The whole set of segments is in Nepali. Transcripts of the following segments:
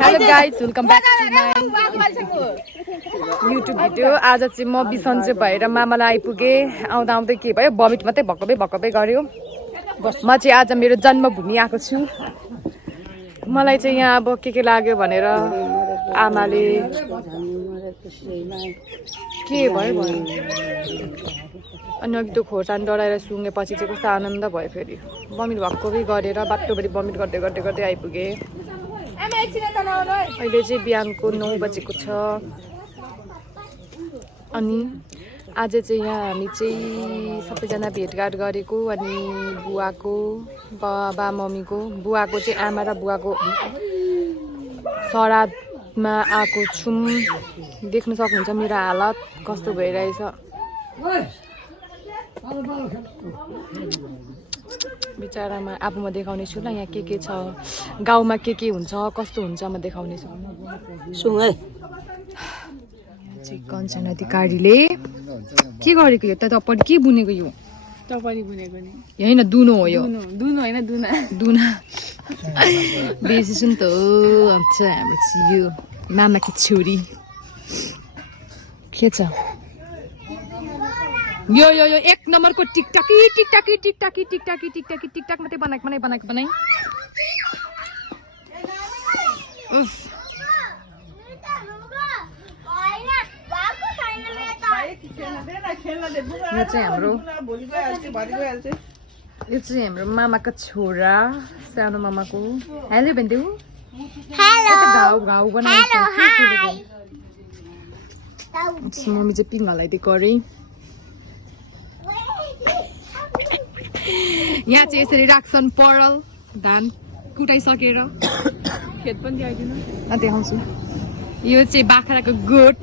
Hello guys welcome back to my YouTube video. आज चाहिँ म बिसन्चो भएर मामालाई आइपुगेँ। आउँदा आउँदै के भयो भमिट मात्रै भक्कबै गऱ्यो। म चाहिँ आज मेरो जन्मभूमि आएको छु। मलाई चाहिँ यहाँ अब के लाग्यो भनेर आमाले के भयो अनि अघि त्यो खोर्सानी डढाएर सुँगेपछि चाहिँ कस्तो आनन्द भयो। फेरि बमिट भक्कबै गरेर बाटोभरि बमिट गर्दै आइपुगेँ। अहिले चाहिँ बिहानको 9 बजेको छ। अनि आज चाहिँ यहाँ हामी चाहिँ सबैजना भेटघाट गरेको। अनि बुवाको बाबा मम्मीको बुवाको चाहिँ आमा र बुवाको श्राद्धमा आएको छौँ। देख्न सक्नुहुन्छ मेरो हालत कस्तो भइरहेछ। बिचारामा अब म देखाउने छु ल यहाँ के छ गाउँमा के हुन्छ कस्तो हुन्छ म देखाउने छु। सुँगै कञ्चन अधिकारीले के गरेको यो तपाईँ के बुनेको यो तपाईले बुनेको नि होइन दुनो हो यो दुनो हैन दुना बेसी सुन त अच्छा हाम्रो यो मामाकी छोरी के छ यो एक नम्बरको टिकटक मात्रै बनाएको यो चाहिँ हाम्रो मामाको छोरा सानो मामाको हेलो भन्देऊ घाउ बनाएको मम्मी चाहिँ पिङ हलाइदिएको अरे। यहाँ चाहिँ यसरी राख्छन् पराल धान कुटाइसकेर खेत पनि ल्याइदिनु देखाउँछु। यो चाहिँ बाख्राको गोठ,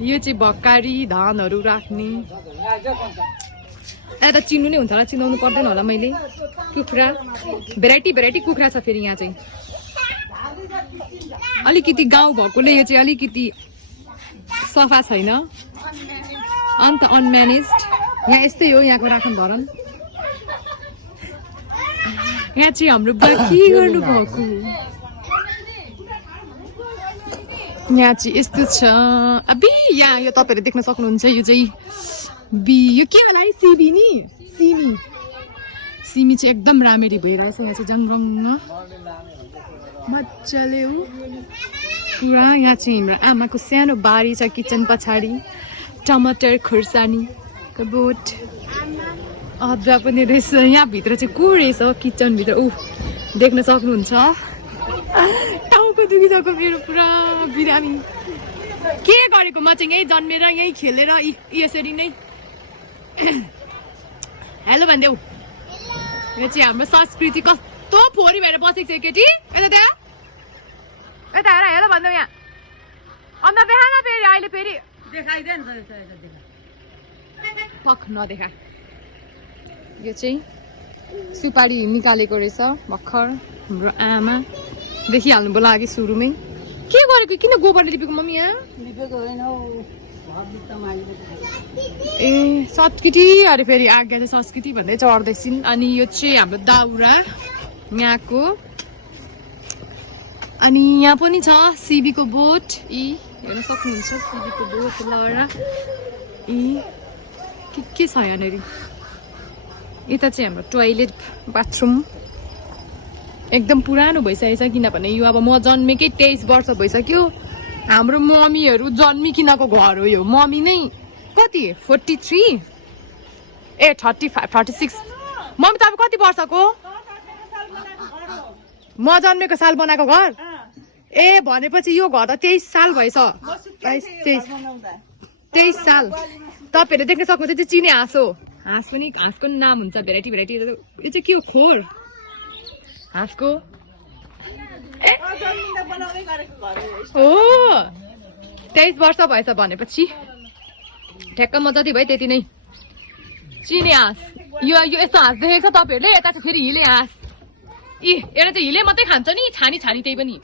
यो चाहिँ भक्कारी धानहरू राख्ने। यता चिन्नु नै हुन्छ होला चिनाउनु पर्दैन होला मैले। कुखुरा भेराइटी कुखुरा छ। फेरि यहाँ चाहिँ अलिकति गाउँ भएकोले यो चाहिँ अलिकति सफा छैन अन्त अनम्यानेज्ड। यहाँ यस्तै हो यहाँको राखन धरन। यहाँ चाहिँ हाम्रो बुवा के गर्नु भएको यहाँ चाहिँ यस्तो छ। अबि यहाँ यो तपाईँहरूले देख्न सक्नुहुन्छ यो चाहिँ यो के होला है सिमी नि सिमी चाहिँ एकदम राम्ररी भइरहेछ। यहाँ चाहिँ जङ्गङ्ग मजाले हो पुरा। यहाँ चाहिँ हाम्रो आमाको सानो बारी छ किचन पछाडि। टमाटर खुर्सानीको बोट अदुवा पनि रहेछ। यहाँभित्र चाहिँ को रहेछ किचनभित्र देख्न सक्नुहुन्छ। टाउको दुखिसक्यो मेरो पुरा बिरामी। के गरेको म चाहिँ यहीँ जन्मेर यहीँ खेलेर यसरी नै हेलो भन्देऊ। यो चाहिँ हाम्रो संस्कृति कस्तो फोहोरी भएर बसेको छ केटी। यता हेर हेलो भन्देऊ। यहाँ अन्त देखा न फेरि अहिले फेरि देखाइदेन पख नदेखा। यो चाहिँ सुपारी निकालेको रहेछ भर्खर हाम्रो आमा देखिहाल्नु लागि सुरुमै। के गरेको किन गोबरले लिपेको मम्मी यहाँ ए संस्कृति अरे फेरि आज्ञा चाहिँ संस्कृति भन्दै चढ्दैछन्। अनि यो चाहिँ हाम्रो दाउरा यहाँको। अनि यहाँ पनि छ सिबीको बोट। हेर्न सक्नुहुन्छ सिबीको बोट लहरा के छ यहाँनिर। यता चाहिँ हाम्रो टोयलेट बाथरुम एकदम पुरानो भइसकेको छ किनभने यो अब म जन्मेकै 23 वर्ष भइसक्यो। हाम्रो मम्मीहरू जन्मिकिनको घर हो यो। मम्मी नै कति 43 ए 35 36 मम्मी तपाईँ कति वर्षको म जन्मेको साल बनाएको घर ए भनेपछि यो घर त 23 साल भएछ। 23 साल तपाईँहरूले देख्न सक्नुहुन्छ त्यो चिने हाँस हो। हाँस पनि हाँसको नाम हुन्छ भेराइटी यो चाहिँ के हो खोर हाँसको हो 23 वर्ष भएछ भनेपछि ठ्याक्क म जति भयो त्यति नै चिने हाँस। यो यस्तो हाँस देखेको छ तपाईँहरूले। यता चाहिँ फेरि हिले हाँस। एउटा चाहिँ हिले मात्रै खान्छ नि छानी त्यही पनि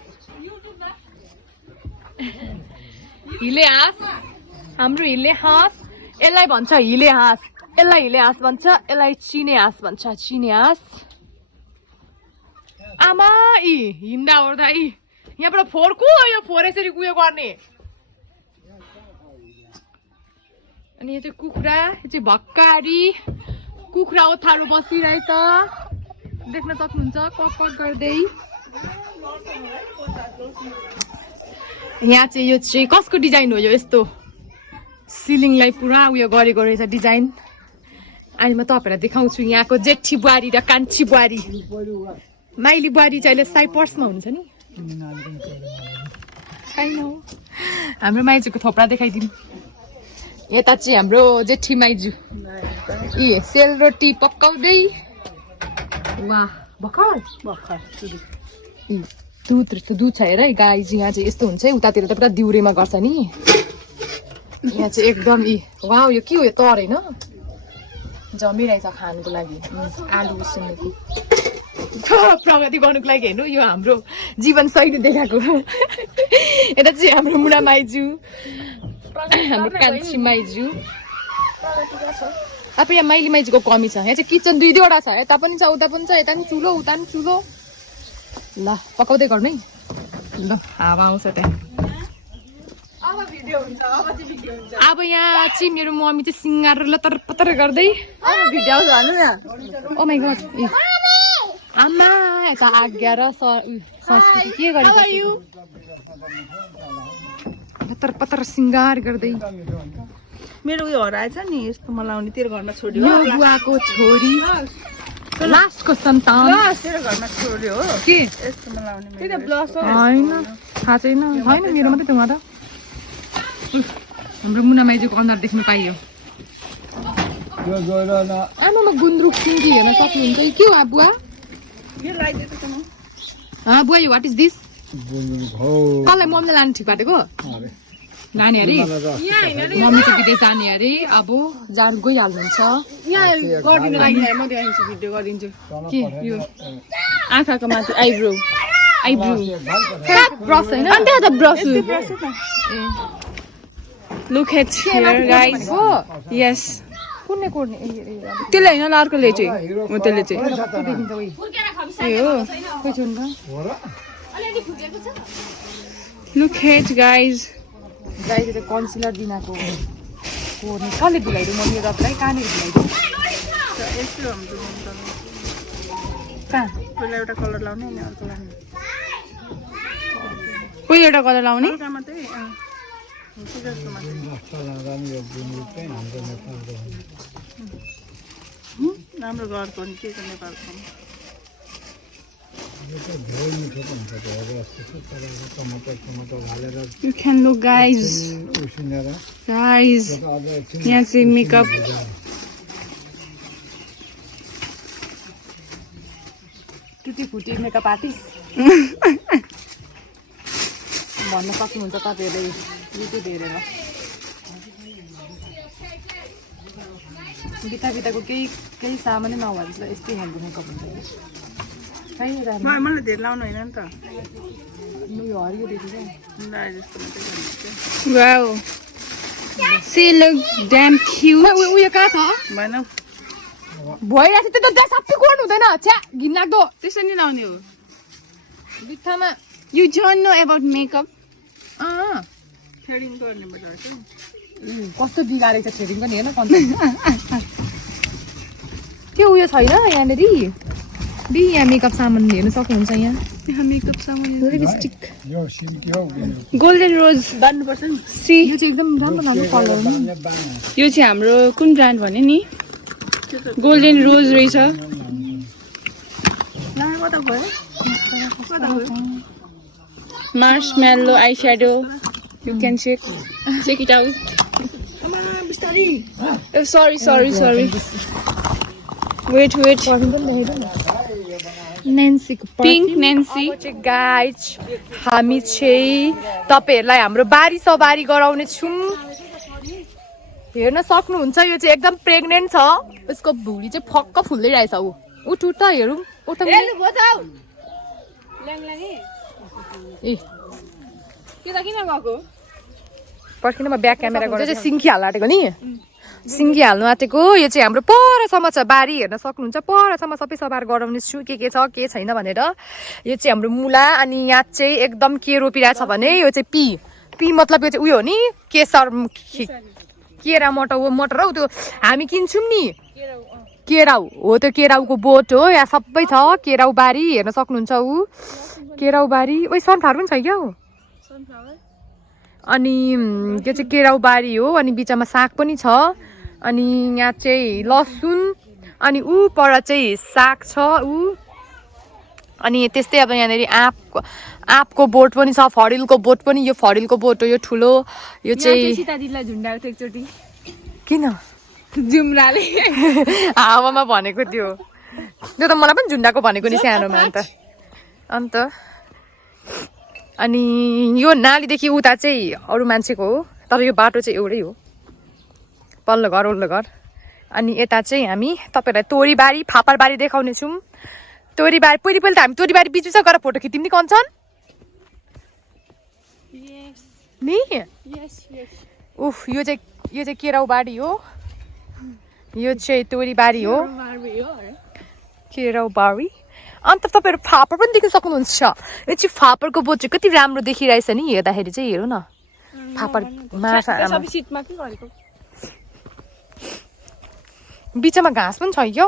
हिले हाँस हाम्रो हिले हाँस। यसलाई भन्छ हिले हाँस। यसलाई हिले हाँस भन्छ। यसलाई चिने हाँस भन्छ। चिने हाँस आमा इ हिँड्दा ओर्दा इ यहाँबाट फोरको यो फोर यसरी उयो गर्ने अनि यो चाहिँ कुखुरा यो चाहिँ भक्कारी कुखुरा ओथारो बसिरहेछ देख्न सक्नुहुन्छ कक गर्दै यहाँ चाहिँ यो चाहिँ कसको डिजाइन हो यो यस्तो सिलिङलाई पुरा उयो गरेको रहेछ डिजाइन अनि म तपाईँलाई देखाउँछु यहाँको जेठी बुहारी र कान्छी बुहारी माइली बुहारी चाहिँ अहिले साइपर्समा हुन्छ नि हाम्रो माइजूको थोप्रा देखाइदिउँ यता चाहिँ हाम्रो जेठी माइजू ए सेलरोटी पकाउँदै वाह भर्खर दुध छ हेर गाई चाहिँ यहाँ चाहिँ यस्तो हुन्छ है उतातिर त पुरा दिउरेमा गर्छ नि यहाँ चाहिँ एकदम वाह यो के हो यो तर होइन जमिरहेछ खानुको लागि आलु उसिनेको प्रगति गर्नुको लागि हेर्नु यो हाम्रो जीवनशैली देखाएको यता चाहिँ हाम्रो मुना माइजू हाम्रो कान्छी माइजू अब यहाँ माइली माइजूको कमी छ यहाँ चाहिँ किचन दुई दुईवटा छ यता पनि छ उता पनि छ यता पनि चुलो उता पनि चुलो ल पकाउँदै गर्नु है ल हावा आउँछ त्यहाँ अब यहाँ चाहिँ मेरो मम्मी चाहिँ सिँगार लतर पतर गर्दै ओ माइ गड आमा यता आज्ञा र संस्कृति के गरेको पतर पतर सिँगार गर्दै मेरो उयो हराएछ नि यस्तो मलाउने तेरो घरमा छोड्यो यो बुवाको छोरी लास्टको सन्तान तेरो घरमा छोड्यो हो के यस्तो मलाउने त्यो त ब्लस हो हैन थाहा छैन हैन मेरो मात्रै त उहाँ त हाम्रो मुना माइजूको अनुहार देख्न पाइयो आमामा गुन्द्रुक सिन्की हेर्न सक्नुहुन्छ के हो बुवा यो लाइदिएको छ बुवा यो वाट इज दिस कसलाई मम्मीले लानु ठिक बाटेको नानी अरे मम्मी चाहिँ विदेश जाने अरे अब जानु गइहाल्नुहुन्छ गरिदिनु लागि म देखाइदिन्छु भिडियो गरिदिन्छु के यो आँखाको माथि आइब्रो ब्रस होइन अन्त त brush look at here guys yes कुनै कोर्ने त्यसले होइन अर्कोले चाहिँ हो त्यसले चाहिँ ए हो खोइ छोड्नु लुक एट गाइस गाईको चाहिँ कन्सिलर दिनाको कोर्ने कसले धुलाइदियो मम्मी रतलाई कहाँनिर धुलाइदियो कहाँ पहिला एउटा कलर लाउने अनि अर्को लाउने कोही एउटा कलर लाउने राम्रो घरको नि के छ नेपालको You can look guys यहाँ चाहिँ मेकअप टुटी फुटी मेकअप आर्टिस्ट भन्न सक्नुहुन्छ तपाईँहरूले युट्युब हेरेर बिताको केही सामानै नभए जस्तो यस्तै खालको मेकअप हुन्छ मलाई धेरै लाउनु होइन नि त यो हरियो देखि Wow. She look damn cute. उयो कहाँ छ भन भइरहेको छ त्यो त सबै कोर्नु हुँदैन छ्या घिनलाग्दो त्यसरी नै लाउने हो बित्थामा You don't know about makeup. Threading गर्ने कस्तो बिगारेको छ थ्रेडिङ पनि हेर्न कन्टेन्ट त्यो उयो छैन यहाँनिर यहाँ मेकअप सामान हेर्न सक्नुहुन्छ यहाँ मेकअप सामान लिपस्टिक गोल्डन रोज बान्नुपर्छ नि सी यो चाहिँ एकदम राम्रो राम्रो कलर हो नि यो चाहिँ हाम्रो कुन ब्रान्ड भने नि गोल्डन रोज रहेछ marshmallow eye shadow you can check it out sorry wait नेन्सीको पिङ्क नेन्सी गाइज हामी चाहिँ तपाईँहरूलाई हाम्रो बारी सवारी गराउने छौँ हेर्न सक्नुहुन्छ यो चाहिँ एकदम प्रेग्नेन्ट छ उसको भुँडी चाहिँ फक्क फुल्दै रहेछ उठ त हेरौँ उठ ए किन गएको पर्खिन म ब्याक क्यामेरा गरेर चाहिँ सिङ्की हाल आँटेको नि सिङ्गी हाल्नु आँटेको यो चाहिँ हाम्रो परसम्म छ बारी हेर्न सक्नुहुन्छ परसम्म सबै सबार गराउने छु के छ के छैन भनेर यो चाहिँ हाम्रो मुला अनि यहाँ चाहिँ एकदम के रोपिरहेछ भने यो चाहिँ पी मतलब यो चाहिँ उयो हो नि केसर केरा मटर हो मटर हौ त्यो हामी किन्छौँ नि केराउ हो त्यो केराउको बोट हो यहाँ सबै छ केराउ बारी हेर्न सक्नुहुन्छ ऊ केराउ बारी ओइ सनफ्लावर पनि छ क्या हौ अनि यो चाहिँ केराउ बारी हो अनि बिचमा साग पनि छ अनि यहाँ चाहिँ लसुन अनि ऊ पर चाहिँ साग छ ऊ अनि त्यस्तै अब यहाँनिर आँपको बोट पनि छ फरिलको बोट पनि यो फरिलको बोट हो यो ठुलो यो चाहिँ सीताजीलाई झुन्डाएको थियो एकचोटि किन जुम्राले हावामा भनेको त्यो त मलाई पनि झुन्डाको भनेको नि सानोमा अन्त अनि यो नालीदेखि उता चाहिँ अरू मान्छेको हो तर यो बाटो चाहिँ एउटै हो पल्लो घर अनि यता चाहिँ हामी तपाईँहरूलाई तोरीबारी फापरबारी देखाउने छौँ तोरीबारी पहिले त हामी तोरीबारी बिच गएर फोटो खिच्यौँ नि कञ्चन नि उफ यो चाहिँ केराउबारी हो यो चाहिँ तोरीबारी हो केराउबारी अन्त तपाईँहरू फापर पनि देख्न सक्नुहुन्छ यो चाहिँ फापरको बोट चाहिँ कति राम्रो देखिरहेछ नि हेर्दाखेरि चाहिँ हेरौँ न फापर माछा बिचमा घाँस पनि छ क्या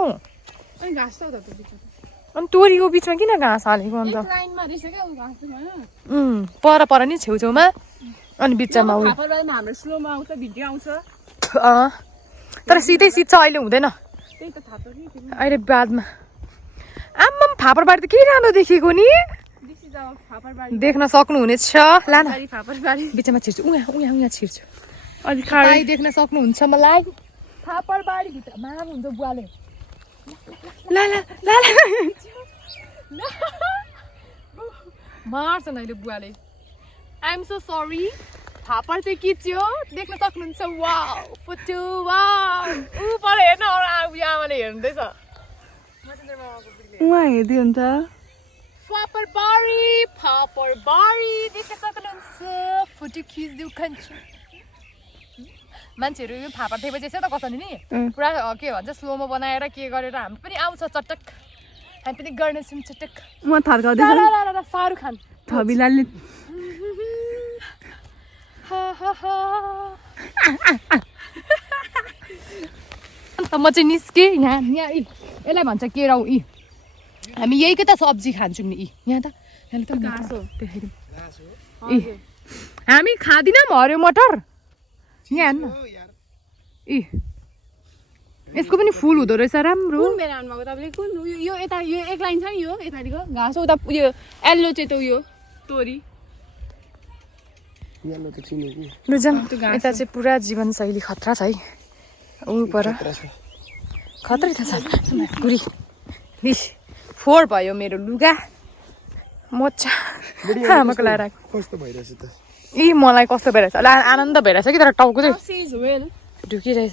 अनि तोरीको बिचमा किन घाँस हालेको अन्त पर नि छेउछेउमा अनि बिचमा तर सिधै सिध छ अहिले हुँदैन अहिले बादमा आम्मा फापरबारी त के राम्रो देखेको नि देख्न सक्नुहुनेछ ला न बिचमा छिर्छु उहाँ छिर्छु अलिक देख्न सक्नुहुन्छ मलाई फापरबारी भित्र माम हुन्छ बुवाले मार्छन् अहिले बुवाले आइएम सो सरी फापर चाहिँ किच्यो देख्न सक्नुहुन्छ वाउ फुटु वाउ ऊपर हेर्न आमाले हेर्दैछ उहाँ हेर्दै हुन्छ फापरबारी देख्न सक्नुहुन्छ फोटो खिच्दिउ खान्छु मान्छेहरू यो फापर देखेपछि यसो त कसरी नि पुरा के भन्छ स्लोमो बनाएर के गरेर हामी पनि आउँछ चटक हामी पनि गर्नेछौँ चटक उहाँ थर्काउँदैछ शाहरुख खान थबिलाले अन्त म चाहिँ निस्केँ यहाँ यसलाई भन्छ केराउ हामी यहीकै त सब्जी खान्छौँ नि यहाँ त घाँस हो हामी खाँदिनौँ हरियो मटर यहाँ हेर्नु यसको पनि फुल हुँदो रहेछ राम्रो कुन बेला आउनुभएको तपाईँले कुन यो यता यो एक लाइन छ नि यो यताको घाँस उता उयो एल्लो चाहिँ त उयो तोरी यता चाहिँ पुरा जीवनशैली खतरा छ है ऊ पर खतरै त छ गुरी फोहोर भयो मेरो लुगा मोचा आमाको लाएर कस्तो भइरहेछ त मलाई कस्तो भइरहेछ आनन्द भइरहेछ कि तर टाउको चाहिँ ढुकिरहेछ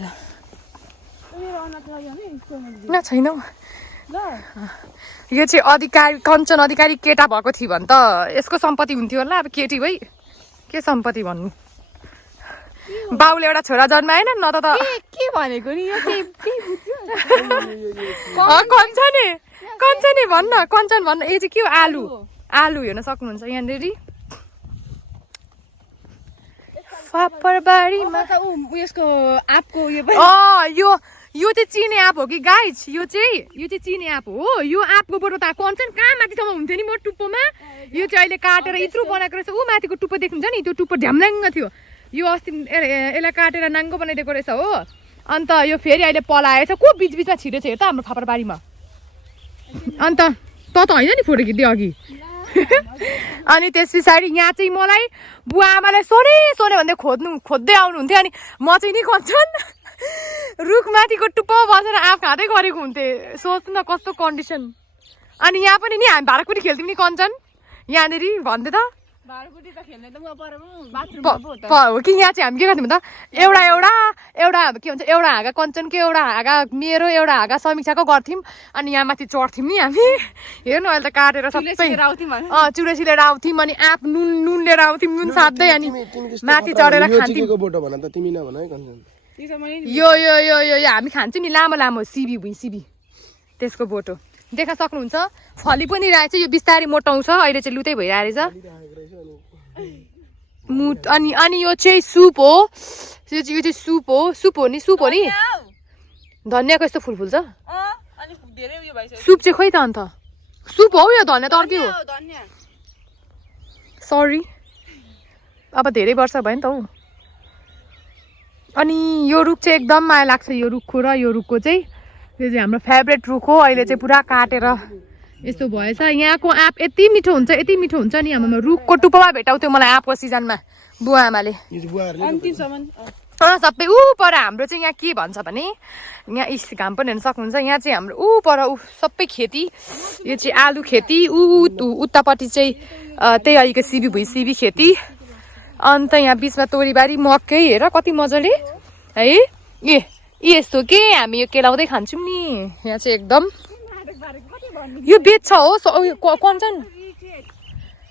छैन यो चाहिँ अधिकारी कञ्चन अधिकारी केटा भएको थियो भने त यसको सम्पत्ति हुन्थ्यो होला अब केटी भई के सम्पत्ति भन्नु बाउले एउटा छोरा जन्माएन न त के भनेको नि यो कञ्चने भन्न कञ्चन भन्न यो चाहिँ के हो आलु हेर्न सक्नुहुन्छ यहाँनिर फापरबारीमा उयसको आँपको यो चाहिँ चिने आँप हो कि गाइज यो चाहिँ चिने आँप हो यो आँपको बोटो त कञ्चन कहाँ माथिसम्म हुन्थ्यो नि म टुप्पोमा यो चाहिँ अहिले काटेर यत्रो बनाएको रहेछ ऊ माथिको टुप्पो देख्नुहुन्छ नि त्यो टुप्पो ढ्याम्ल्याङ्ग थियो यो अस्ति यसलाई काटेर नाङ्गो बनाइदिएको रहेछ हो अन्त यो फेरि अहिले पलाएछ को बिचमा छिरेछ हेर त हाम्रो फापरबारीमा अन्त त होइन नि फोटो खिच्दै अघि अनि त्यस पछाडि यहाँ चाहिँ मलाई बुवा आमालाई सोरे भन्दै खोज्दै आउनुहुन्थ्यो अनि म चाहिँ नि कञ्चन रुखमाथिको टुप्पो बसेर आँप खाँदै गरेको हुन्थेँ सोच्नु न कस्तो कन्डिसन अनि यहाँ पनि नि हामी भाँडाकुटी खेल्थ्यौँ नि कञ्चन यहाँनिर भन्दै त हो कि यहाँ चाहिँ हामी के गर्थ्यौँ त एउटा के भन्छ एउटा हाँगा कञ्चनको एउटा हाँगा मेरो एउटा हाँगा समीक्षाको गर्थ्यौँ अनि यहाँ माथि चढ्थ्यौँ नि हामी हेर्नु अहिले त काटेर सबै चुरे सिलेर आउँथ्यौँ अनि आँप नुन लिएर आउँथ्यौँ नुन साध्दै अनि माथि चढेर खान्थ्यौँ यो यो यो यो यो हामी खान्छौँ नि लामो लामो सिबी भुइँ सिबी त्यसको बोटो देख्न सक्नुहुन्छ फली पनि रहेछ यो बिस्तारै मोटाउँछ अहिले चाहिँ लुतै भइरहेको रहेछ मुट अनि अनि यो चाहिँ सुप हो यो चाहिँ सुप हो नि धनियाँको यस्तो फुल फुल्छ सुप चाहिँ खोइ त अन्त सुप हो यो धनियाँ त अर्कै हो सरी अब धेरै वर्ष भयो नि त हौ अनि यो रुख चाहिँ एकदम माया लाग्छ यो रुखको र यो रुखको चाहिँ यो चाहिँ हाम्रो फेभरेट रुख हो अहिले चाहिँ पुरा काटेर यस्तो भएछ यहाँको आँप यति मिठो हुन्छ नि हाम्रोमा रुखको टुप्पोमा भेटाउँथ्यो मलाई आँपको सिजनमा बुवा आमाले सबै ऊ पर हाम्रो चाहिँ यहाँ के भन्छ भने यहाँ घाम पनि हेर्न सक्नुहुन्छ यहाँ चाहिँ हाम्रो ऊ पर सबै खेती यो चाहिँ आलु खेती उतापट्टि चाहिँ त्यही अहिलेको सिबी भुइँ सिबी खेती अन्त यहाँ बिचमा तोरीबारी मकै हेर कति मजाले है ए यस्तो के हामी यो केलाउँदै खान्छौँ नि यहाँ चाहिँ एकदम यो बेच्छ हो कञ्चन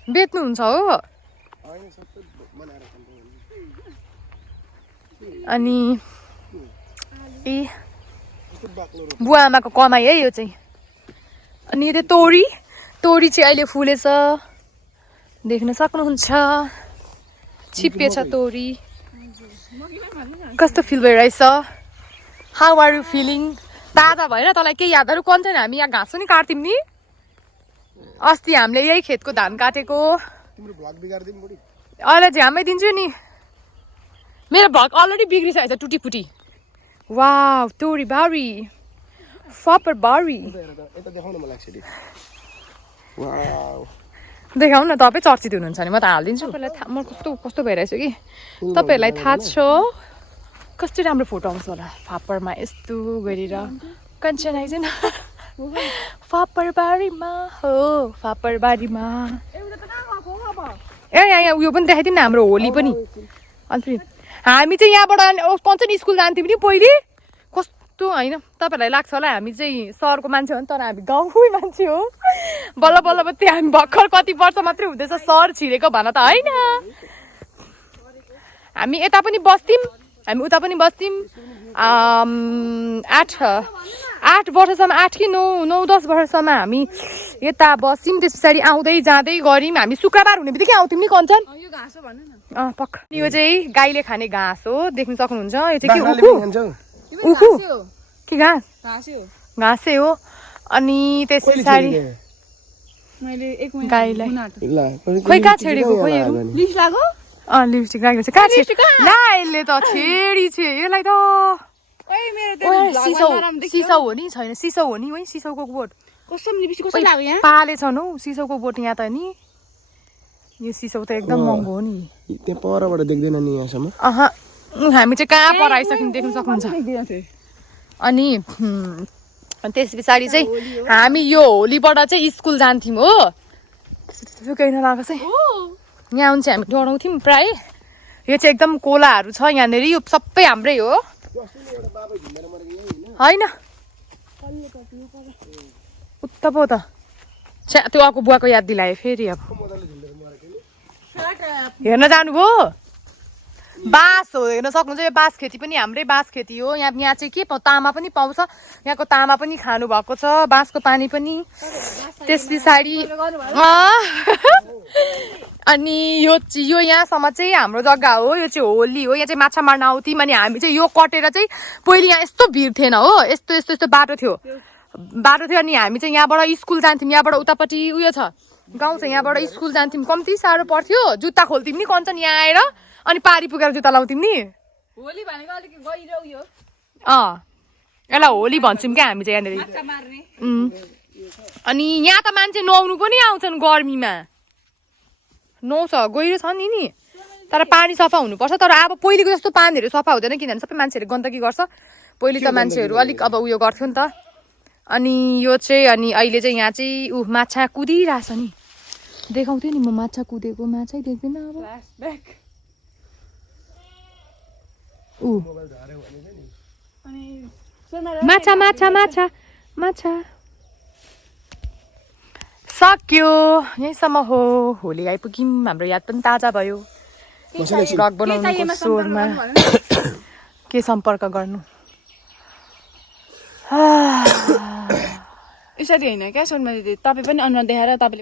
बेच्नुहुन्छ हो अनि ए बुवा आमाको कमाइ है यो चाहिँ अनि यो चाहिँ तोरी चाहिँ अहिले फुलेछ देख्न सक्नुहुन्छ छिप्पिएछ तोरी कस्तो फिल भइरहेछ हाउ आर यु फिलिङ ताजा भएर तँलाई केही यादहरू कन्छ नि हामी यहाँ घाँस पनि काट्थ्यौँ नि अस्ति हामीले यही खेतको धान काटेको अहिले झ्यामै दिन्छु नि मेरो भग अलरेडी बिग्रिसकेको छ टुटीफुटी वाउ तोरीबारी फापरबारी देखाउनु न तपाईँ चर्चित हुनुहुन्छ भने म त हालिदिन्छु तपाईँलाई म कस्तो भइरहेछु कि तपाईँहरूलाई थाहा छ कस्तो राम्रो फोटो आउँछ होला फापरमा यस्तो गरेर कञ्चन आइज न फापरबारीमा हो फापरबारीमा ए यहाँ उयो पनि देखाइदिउँ न हाम्रो होली पनि अन्त हामी चाहिँ यहाँबाट कञ्चन स्कुल जान्थ्यौँ नि पहिले कस्तो होइन तपाईँहरूलाई लाग्छ होला हामी चाहिँ सहरको मान्छे हो नि तर हामी गाउँकै मान्छे हो बल्ल बल्ल त्यो हामी भर्खर कति वर्ष मात्रै हुँदैछ सहर छिरेको भन त होइन हामी यता पनि बस्थ्यौँ हामी उता पनि बस्थ्यौँ 8 वर्षसम्म 8 कि 9-10 वर्षसम्म हामी यता बस्यौँ त्यस पछाडि आउँदै जाँदै गऱ्यौँ हामी शुक्रबार हुने बित्तिकै आउँथ्यौँ नि कञ्चन पक्का यो चाहिँ गाईले खाने घाँस हो देख्न सक्नुहुन्छ यो चाहिँ के उखु के घाँसै हो अनि त्यस पछाडि गाईलाई खोइ कहाँ छेडेको खोइहरू लिपस्टिक राखेको छ कहाँ ला यसले त छेडी यसलाई त सिसौ हो नि छैन सिसौ हो नि है सिसौको बोट पालेछ हौ सिसौको बोट यहाँ त नि यो सिसौ त एकदम महँगो हो नि त्यहाँ परबाट देख्दैन नि यहाँसम्म हामी चाहिँ कहाँ पर आइसक्यौँ देख्न सक्नुहुन्छ अनि त्यस पछाडि चाहिँ हामी यो होलीबाट चाहिँ स्कुल जान्थ्यौँ हो सुकाइन लगाएको चाहिँ यहाँ आउनु चाहिँ हामी डराउँथ्यौँ प्राय यो चाहिँ एकदम कोलाहरू छ यहाँनिर यो सबै हाम्रै हो होइन उता पो त त्यो अर्को बुवाको याद दिलायो फेरि अब हेर्न जानुभयो बाँस हो हेर्न सक्नुहुन्छ यो बाँस खेती पनि हाम्रै बाँस खेती हो यहाँ चाहिँ के तामा पनि पाउँछ यहाँको तामा पनि खानु भएको छ बाँसको पानी पनि त्यस पछाडि अनि यो यहाँसम्म चाहिँ हाम्रो जग्गा हो यो चाहिँ होली हो यहाँ चाहिँ माछा मार्न आउँथ्यौँ अनि हामी चाहिँ यो कटेर चाहिँ पहिले यहाँ यस्तो भिड थिएन हो यस्तो बाटो थियो अनि हामी चाहिँ यहाँबाट स्कुल जान्थ्यौँ यहाँबाट उतापट्टि उयो छ गाउँ छ यहाँबाट स्कुल जान्थ्यौँ कम्ती साह्रो पर्थ्यो जुत्ता खोल्थ्यौँ नि कञ्चन यहाँ आएर अनि पारी पुगेर जुत्ता लाउँथ्यौँ नि होली भनेको अलिक गहिरो उयो यसलाई होली भन्छौँ क्या हामी चाहिँ यहाँनिर अनि यहाँ त मान्छे नुहाउनु पनि आउँछन् गर्मीमा नुहाउँछ गहिरो छ नि तर पानी सफा हुनुपर्छ तर अब पहिलेको जस्तो पानीहरू सफा हुँदैन किनभने सबै मान्छेहरू गन्दगी गर्छ पहिले त मान्छेहरू अलिक अब उयो गर्थ्यो नि त अनि यो चाहिँ अनि अहिले चाहिँ यहाँ चाहिँ माछा कुदिरहेछ नि देखाउँथ्यो नि म माछा कुदेको माछै देख्दैन अब माछा माछा माछा माछा सक्यो यहीँसम्म हो होली आइपुग्यौँ हाम्रो याद पनि ताजा भयो भ्लग बनाउनुको स्वरमा के सम्पर्क गर्नु यसरी होइन क्या सोनमा दिदी तपाईँ पनि अनुहार देखाएर तपाईँले